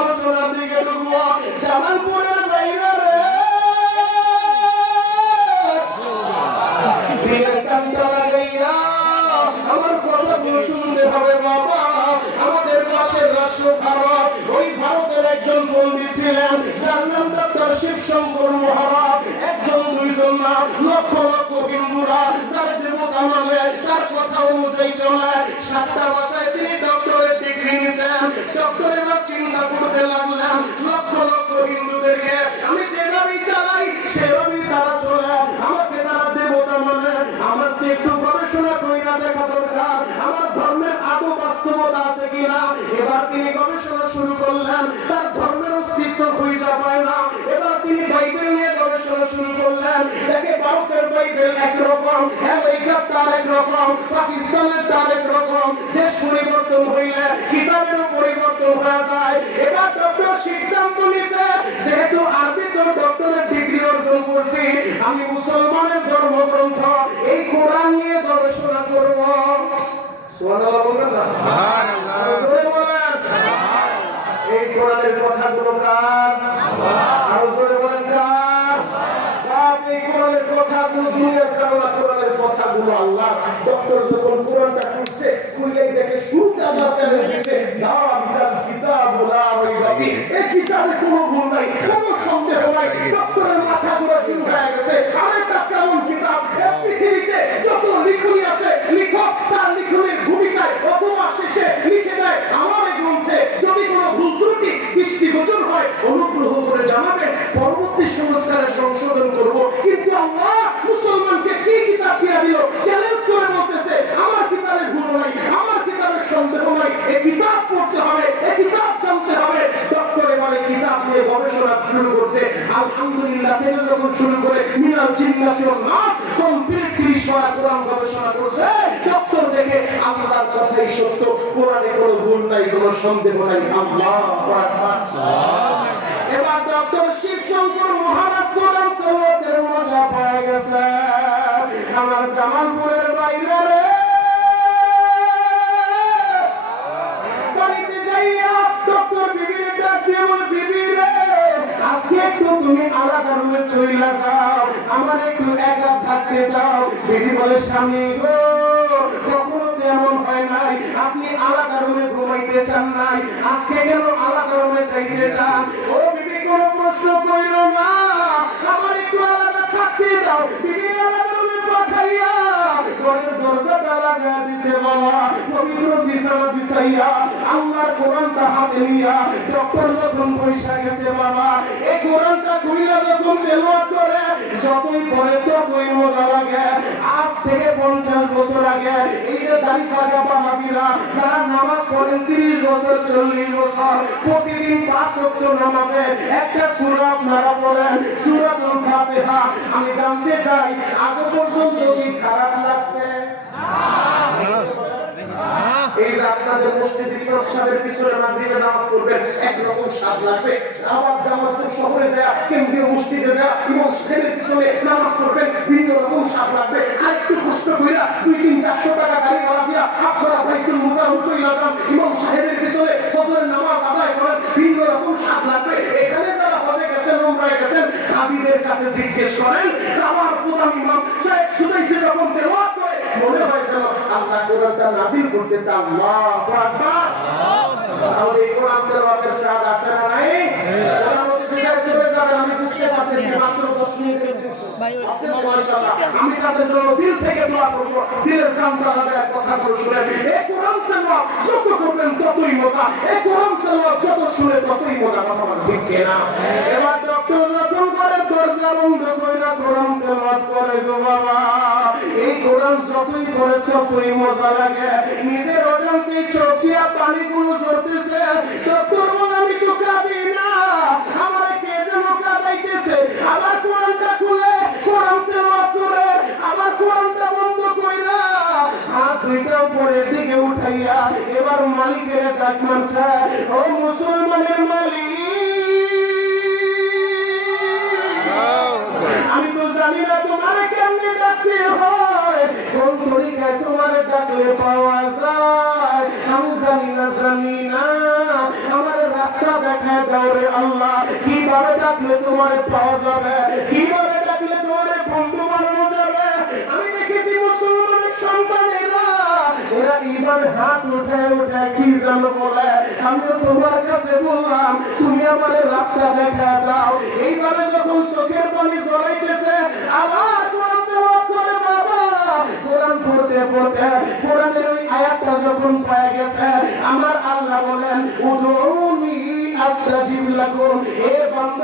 আলোচনার দিকে ঢুকবো। জামালপুরের বাইরে রে দিলের কানটা লাগাইয়া আমার কথাগুলো শুনতে হবে বাবা। আমাদের পাশের রাষ্ট্র ভারত, ওই ভারতের একজন পণ্ডিত ছিলেন যার নাম ডক্টর শিবশঙ্কর মহারাজ। একজন দুইজন না, লক্ষ লক্ষ হিন্দুরা যার দেবতা মানে তার কথা অনুযায়ী চলে। 7টা ভাষায় তিনি ডক্টরেট ডিগ্রি নিয়েছেন। ডক্টর এবার চিন্তা করতে লাগলেন লক্ষ লক্ষ হিন্দুদেরকে আমি যেভাবেই চালাই সেভাবেই তারা চলে, আমাকে তারা দেবতা মানে। আমার তো একটু গবেষণা কইরা দেখা দরকার আমার ধর্মের আদৌ বাস্তবতা আছে কিনা। এবার তিনি গবেষণা শুরু করলেন, তার ধর্মের অস্তিত্ব খুঁজে পায় না। এবার তিনি বাইবেল নিয়ে গবেষণা শুরু করলেন। দেখে ভারতের বাইবেল একরকম, আমেরিকার তার একরকম, পাকিস্তানের তার একরকম। দেশ পরিবর্তন হইলে কিতাবেরও পরিবর্তন হয়ে যায়। এবার ডক্টর সিদ্ধান্ত নিছে যেহেতু আরবিতে ডক্টরের ডিগ্রি অর্জন করছি, আমি মুসলমানের ধর্মগ্রন্থ এই কোরআন নিয়ে গবেষণা করব। সুবহানাল্লাহ বলবেন না? সুবহানাল্লাহ। জোরে বলেন সুবহানাল্লাহ। এই কোরআনের কথাগুলো কার? আল্লাহ। আর জোরে বলেন কার? আল্লাহ। এই কোরআনের কথাগুলো দুনিয়ার কারণে কোরআনের কথাগুলো আল্লাহ। ডক্টর যখন কোরআনটা খুলছে খুলেই দেখে শুরুতে আল্লাহ চ্যালেঞ্জ দিয়েছে দাওয়াল কিতাবুল লা রাইবা ফি। এই কিতাবে কোনো ভুল নাই, কোনো সন্দেহ নাই। ডক্টরের মাথা ঘোরা শুরু হয়ে গেছে। আরেকটা কেমন কিতাব এই পৃথিবীতে যত লিখনি আছে লিখক তার লিখনির ভূমিকায় অথবা শেষে লিখে দেয় আমার এই গ্রন্থে যদি কোনো ভুল ত্রুটি দৃষ্টিগোচর হয় অনুগ্রহ করে জানাবেন, পরবর্তী সংস্কারে সংশোধন করব। কিন্তু আল্লাহ মুসলমানকে কি কিতাব দিয়া দিল? চ্যালেঞ্জ করে বলতেছে আমার কিতাবে ভুল নাই, আমার কিতাবে সন্দেহ নাই। এই কিতাব পড়তে হবে, এই কিতাব জানতে হবে। ডক্টর এবারে কিতাব নিয়ে গবেষণা শুরু করছে। আলহামদুলিল্লাহ থেকে যখন শুরু করে মিনাল জিন্নাতি ওয়ান নাস কমপ্লিট 30 পারা কোরআন গবেষণা করছে। ডক্টর দেখে আল্লাহর কথাই সত্য, কোরআনে কোনো ভুল নাই, কোনো সন্দেহ নাই। আল্লাহু আকবার। এবার ডক্টর শিবশঙ্কর মহারাজ কোরআন তেলাওয়াতের মজা পেয়ে গেছে। আমার জামালপুরের বাইরে রে বাড়িতে যাইয়া ডক্টর বিবির ডাক দিয়ে বলে বিবি রে আজকে একটু তুমি আলাদা রুমে চলে যাও, আমার একটু একা থাকতে দাও। বিবি বলে স্বামী গো কখনো তেমন হয় নাই, আপনি আলাদা রুমে ঘুমাইতে চান নাই, আজকে কেন আলাদা রুমে যাইতে চান? ও বিবি কোনো প্রশ্ন কইরো না, আমার একটু আলাদা থাকতে দাও। বিবি আলাদা রুমে পাঠাইয়া ঘরের দরজাটা লাগা দিছে বাবা। পবিত্র বিছানা বিছাইয়া আল্লাহর কোরআনটা হাতে নিয়া ডক্টর যখন বইসা গেছে বাবা, এই কোরআনটা খুইলা যখন তেলাওয়াত করে যতই পড়ে ততই মজা লাগে। আজ থেকে 50 বছর আগে এই যে দাড়ি পাকা বাবাজিরা যারা নামাজ পড়েন 30 বছর 40 বছর প্রতিদিন 5 ওয়াক্ত নামাজে একটা সূরা আপনারা পড়েন, সূরাতুল ফাতিহা। আমি জানতে চাই আজ পর্যন্ত কি খারাপ লাগছে? এই যে আপনাদের মসজিদের ইমাম সাহেবের পিছনে মাগরিবের নামাজ পড়বেন একরকম স্বাদ লাগবে, আবার জামালপুর শহরে যায় কেন্দ্রীয় মসজিদে যায় ইমাম সাহেবের পিছনে নামাজ পড়বেন ভিন্ন রকম স্বাদ লাগবে। আর একটু কষ্ট কইরা 2-3-400 টাকা গাড়ি ভাড়া দিয়া আপনারা বাইতুল মুকাররম চলে যান, ইমাম সাহেবের পিছনে ফজরের নামাজ আদায় করেন, ভিন্ন রকম স্বাদ লাগবে। এখানে যারা হজে গেছেন উমরায় গেছেন কাজীদের কাছে জিজ্ঞেস করেন আমার প্রধান ইমাম সাহেব সুদাইছে যখন তেলাওয়াত করে মনে হয় যেন আল্লাহ কোরআনটা নাযিল করতেছে। আল্লাহু আকবার। তাহলে এই কোরআন তেলাওয়াতের স্বাদ আছে না নাই? কোরআন মধ্যে চলে যাবেন, আমি বুঝতে পারতেছি মাত্র 10 মিনিটের মাশাআল্লাহ। আমি তাদের জন্য দিল থেকে দোয়া করব, দিলের কামটা লাগায় কথাগুলো শুনেন। এই কোরআন তেলাওয়াত যত করবেন ততই মজা, এই কোরআন তেলাওয়াত যত শুনে ততই মজা। কথা বলেন ঠিক কি না? এবার ডক্টর যখন করে দরজা বন্ধ কইরা কোরআন তেলাওয়াত করে গো বাবা, এই কোরআন যতই পড়ে ততই মজা লাগে। নিজের অজান্তে চোখিয়া পানিগুলো ঝরতেছে। ডক্টর বলে আমি তো কাঁদি না, আমার কে যেন কাঁদাইতেছে। আবার কোরআনটা খুলে কোরআন তেলাওয়াত করে আবার কোরআনটা বন্ধ কইরা হাত দুইটা উপরের দিকে উঠাইয়া এবার মালিকের ডাক মারছে, ও মুসলমানের মালিক আমি তো জানি না তোমারে কেমনে ডাকতে হয়, কোন তরিকায় তোমারে ডাকলে পাওয়া যায়। আমি জানি না আমার রাস্তা দেখা তোমারে পাওয়া যাবে, কিভাবে ডাকলে তোমারে বন্ধু বানানো যাবে। আমি দেখেছি মুসলমানের সন্তানেরা এরা এইভাবে হাত উঠে উঠে কি যেন বলে, আমিও তোমার কাছে বললাম তুমি আমাদের রাস্তা দেখা দাও। এইভাবে যখন চোখের পানি জড়াইতেছে আবার কোরআন তেলাওয়াত করে বাবা, কোরআন পড়তে পড়তে